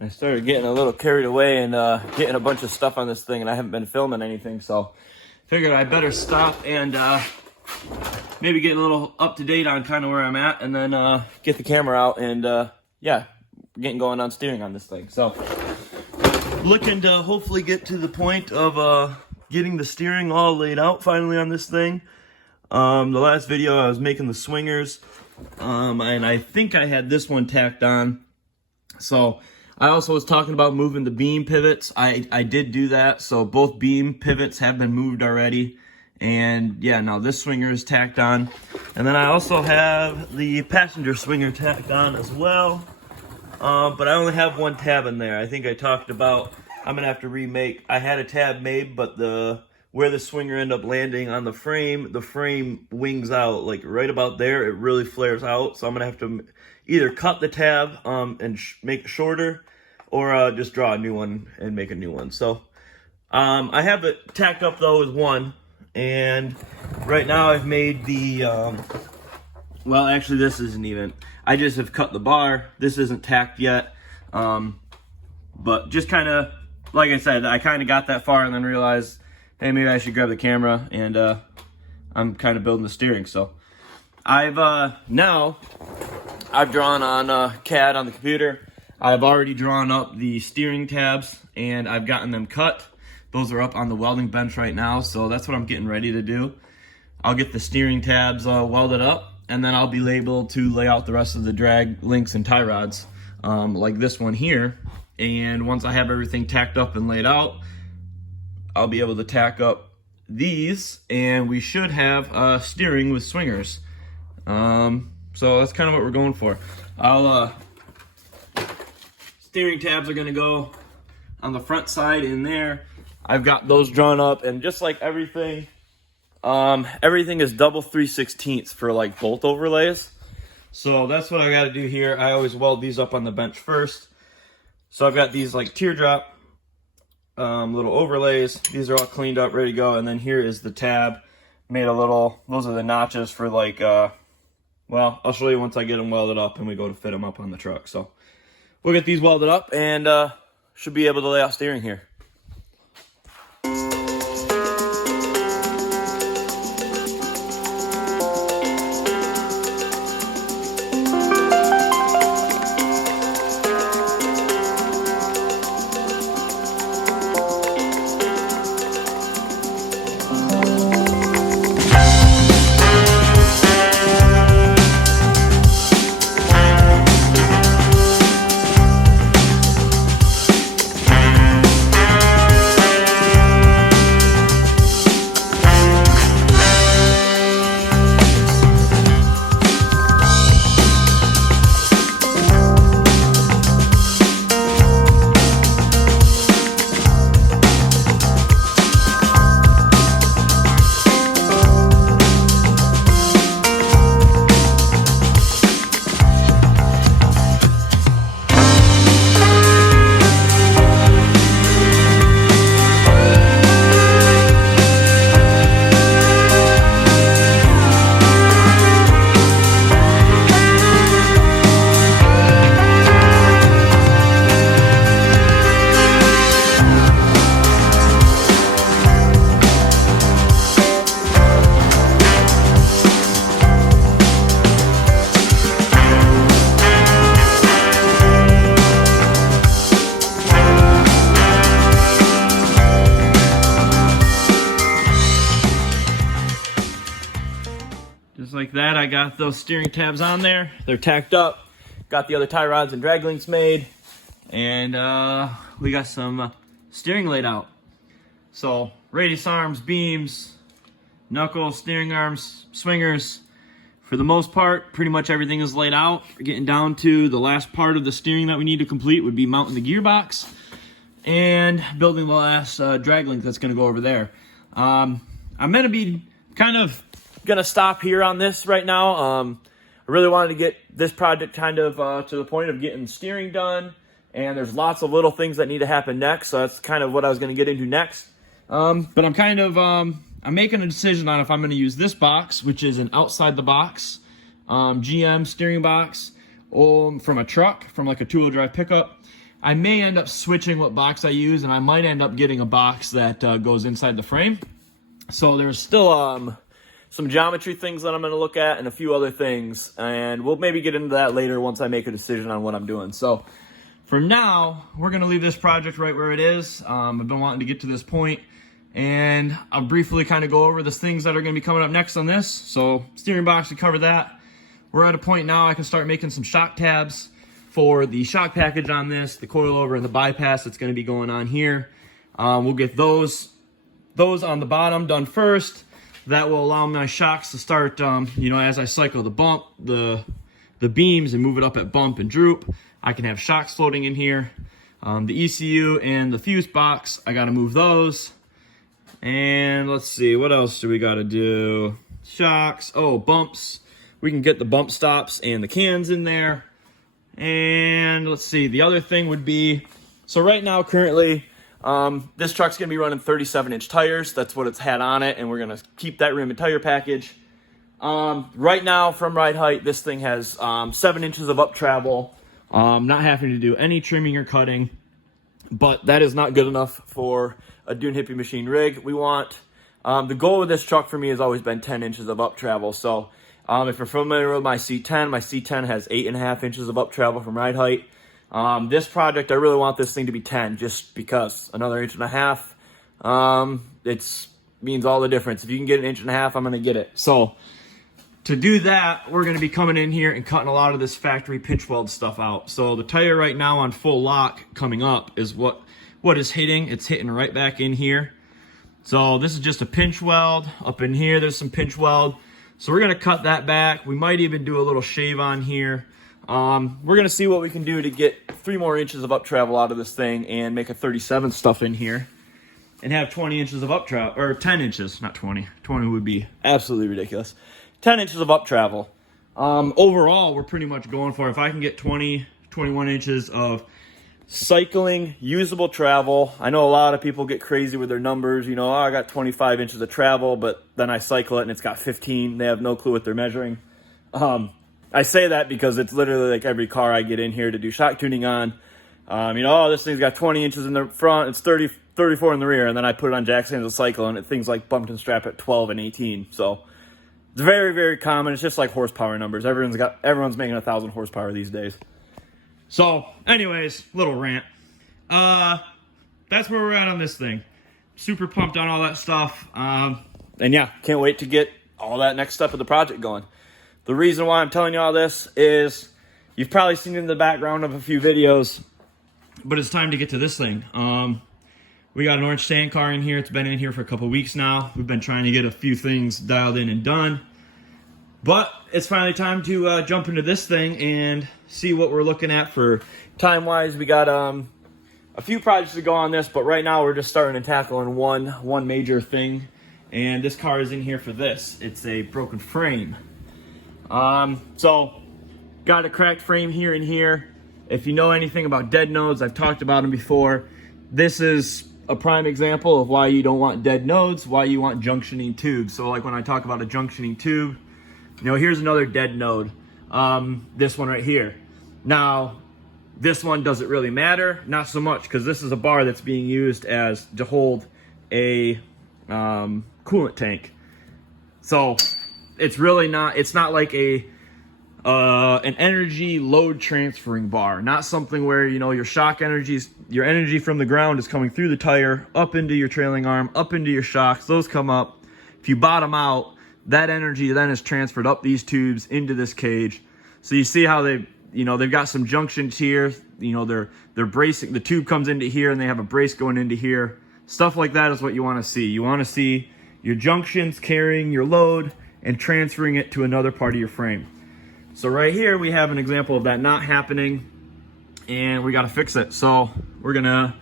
I started getting a little carried away and getting a bunch of stuff on this thing, and I haven't been filming anything, so figured I better stop and maybe get a little up to date on kind of where I'm at, and then get the camera out and yeah, getting going on steering on this thing. So looking to hopefully get to the point of getting the steering all laid out finally on this thing. The last video I was making the swingers, and I think I had this one tacked on. So I also was talking about moving the beam pivots. I did do that, so both beam pivots have been moved already. And yeah, now this swinger is tacked on. And then I also have the passenger swinger tacked on as well. But I only have one tab in there. I think I talked about I'm gonna have to remake. I had a tab made, but where the swinger ended up landing on the frame wings out like right about there. It really flares out, so I'm gonna have to either cut the tab and make it shorter, or just draw a new one and make a new one. So I have it tacked up though with one, and right now I've made the well, actually this isn't even, I just have cut the bar. This isn't tacked yet, but just kind of like I said, I kind of got that far and then realized, hey, maybe I should grab the camera, and I'm kind of building the steering. So I've drawn on CAD on the computer. I've already drawn up the steering tabs, and I've gotten them cut. Those are up on the welding bench right now, so that's what I'm getting ready to do. I'll get the steering tabs welded up, and then I'll be able to lay out the rest of the drag links and tie rods, like this one here. And once I have everything tacked up and laid out, I'll be able to tack up these, and we should have steering with swingers. So that's kind of what we're going for. Steering tabs are gonna go on the front side in there. I've got those drawn up, and just like everything, everything is double 3/16 for like bolt overlays. So that's what I gotta do here. I always weld these up on the bench first. So I've got these like teardrop little overlays. These are all cleaned up, ready to go. And then here is the tab. Made a little, those are the notches for like, well, I'll show you once I get them welded up and we go to fit them up on the truck. So we'll get these welded up and should be able to lay out steering here. Just like that, I got those steering tabs on there. They're tacked up. Got the other tie rods and drag links made. And we got some steering laid out. So radius arms, beams, knuckles, steering arms, swingers. For the most part, pretty much everything is laid out. We're getting down to the last part of the steering that we need to complete would be mounting the gearbox and building the last drag link that's going to go over there. I'm going to be kind of going to stop here on this right now. I really wanted to get this project kind of to the point of getting steering done, and there's lots of little things that need to happen next, so that's kind of what I was going to get into next. But I'm kind of I'm making a decision on if I'm going to use this box, which is an outside the box GM steering box from a truck, from like a two-wheel drive pickup, I may end up switching what box I use, and I might end up getting a box that goes inside the frame. So there's still some geometry things that I'm going to look at and a few other things, and we'll maybe get into that later once I make a decision on what I'm doing. So for now, we're going to leave this project right where it is. I've been wanting to get to this point, and I'll briefly kind of go over the things that are going to be coming up next on this. So steering box, we covered that. We're at a point now I can start making some shock tabs for the shock package on this, the coilover and the bypass that's going to be going on here. We'll get those on the bottom done first. That will allow my shocks to start, as I cycle the beams and move it up at bump and droop. I can have shocks floating in here. The ECU and the fuse box, I got to move those. And let's see, what else do we got to do? Shocks, bumps. We can get the bump stops and the cans in there. And let's see, the other thing would be, so right now currently, this truck's going to be running 37-inch tires. That's what it's had on it, and we're going to keep that rim and tire package. Right now, from ride height, this thing has 7 inches of up travel, not having to do any trimming or cutting, but that is not good enough for a Dune Hippie machine rig. We want, the goal of this truck for me has always been 10 inches of up travel, so if you're familiar with my C10 has 8.5 inches of up travel from ride height. This project, I really want this thing to be 10, just because another 1.5 inches, it means all the difference. If you can get 1.5 inches, I'm going to get it. So to do that, we're going to be coming in here and cutting a lot of this factory pinch weld stuff out. So the tire right now on full lock coming up is what is hitting. It's hitting right back in here. So this is just a pinch weld. Up in here, there's some pinch weld. So we're going to cut that back. We might even do a little shave on here. We're going to see what we can do to get 3 more inches of up travel out of this thing and make a 37 stuff in here and have 20 inches of up travel, or 10 inches, not 20. 20 would be absolutely ridiculous. 10 inches of up travel. Overall, we're pretty much going for, if I can get 20, 21 inches of cycling, usable travel. I know a lot of people get crazy with their numbers. I got 25 inches of travel, but then I cycle it and it's got 15. They have no clue what they're measuring. I say that because it's literally like every car I get in here to do shock tuning on. This thing's got 20 inches in the front, it's 34 in the rear, and then I put it on jack stands to cycle, and things like bumped and strap at 12 and 18. So it's very, very common. It's just like horsepower numbers. Everyone's making 1,000 horsepower these days. So, anyways, little rant. That's where we're at on this thing. Super pumped on all that stuff. And yeah, can't wait to get all that next step of the project going. The reason why I'm telling you all this is you've probably seen it in the background of a few videos, but it's time to get to this thing. We got an orange sand car in here. It's been in here for a couple weeks now. We've been trying to get a few things dialed in and done. But it's finally time to jump into this thing and see what we're looking at for time-wise. We got a few projects to go on this, but right now we're just starting to tackle in one major thing. And this car is in here for this. It's a broken frame. So got a cracked frame here and here. If you know anything about dead nodes, I've talked about them before. This is a prime example of why you don't want dead nodes, why you want junctioning tubes. So like when I talk about a junctioning tube, here's another dead node. This one right here. Now, this one doesn't really matter, not so much, because this is a bar that's being used to hold a coolant tank. So it's really not, it's not like an energy load transferring bar, not something where, your shock your energy from the ground is coming through the tire, up into your trailing arm, up into your shocks, those come up. If you bottom out, that energy then is transferred up these tubes into this cage. So you see how they've got some junctions here, they're bracing, the tube comes into here and they have a brace going into here. Stuff like that is what you want to see. You want to see your junctions carrying your load and transferring it to another part of your frame. So right here we have an example of that not happening, and we got to fix it. So we're gonna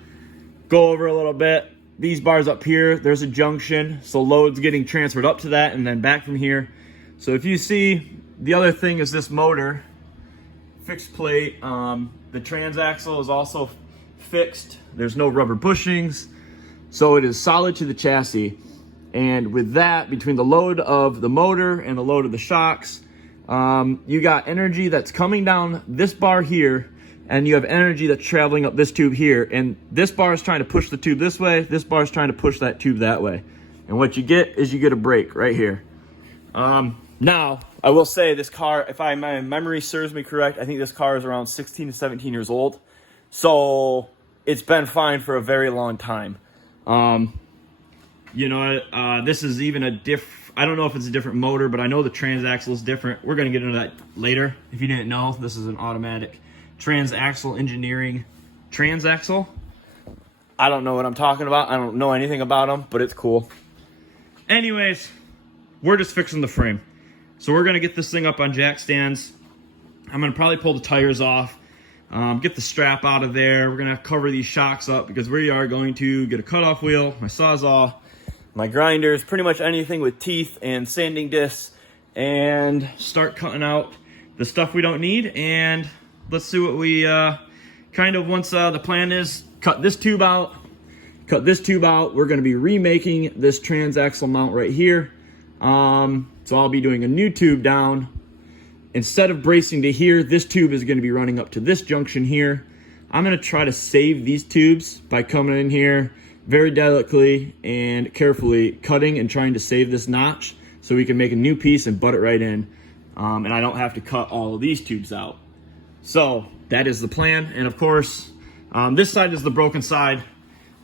go over a little bit. These bars up here, there's a junction, so load's getting transferred up to that and then back from here. So if you see, the other thing is this motor, fixed plate. The transaxle is also fixed. There's no rubber bushings, so it is solid to the chassis. And with that, between the load of the motor and the load of the shocks, you got energy that's coming down this bar here, and you have energy that's traveling up this tube here, and this bar is trying to push the tube this way, this bar is trying to push that tube that way. And what you get is you get a brake right here. Now, I will say this car, if my memory serves me correct, I think this car is around 16 to 17 years old. So it's been fine for a very long time. You know, this is even I don't know if it's a different motor, but I know the transaxle is different. We're going to get into that later. If you didn't know, this is an automatic transaxle engineering transaxle. I don't know what I'm talking about. I don't know anything about them, but it's cool. Anyways, we're just fixing the frame. So we're going to get this thing up on jack stands. I'm going to probably pull the tires off, get the strap out of there. We're going to cover these shocks up because we are going to get a cutoff wheel, my Sawzall, my grinders, pretty much anything with teeth and sanding discs, and start cutting out the stuff we don't need. And let's see what we once the plan is, cut this tube out. We're going to be remaking this transaxle mount right here. So I'll be doing a new tube down. Instead of bracing to here, this tube is going to be running up to this junction here. I'm going to try to save these tubes by coming in here very delicately and carefully cutting and trying to save this notch so we can make a new piece and butt it right in. And I don't have to cut all of these tubes out. So that is the plan. And of course, this side is the broken side,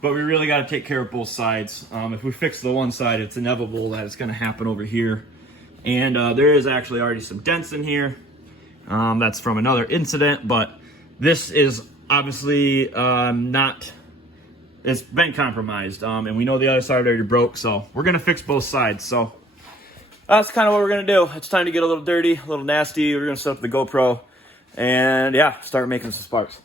but we really got to take care of both sides. If we fix the one side, it's inevitable that it's going to happen over here. And there is actually already some dents in here. That's from another incident, but this is obviously it's been compromised. And we know the other side already broke, so we're going to fix both sides. So that's kind of what we're going to do. It's time to get a little dirty, a little nasty. We're going to set up the GoPro and yeah, start making some sparks.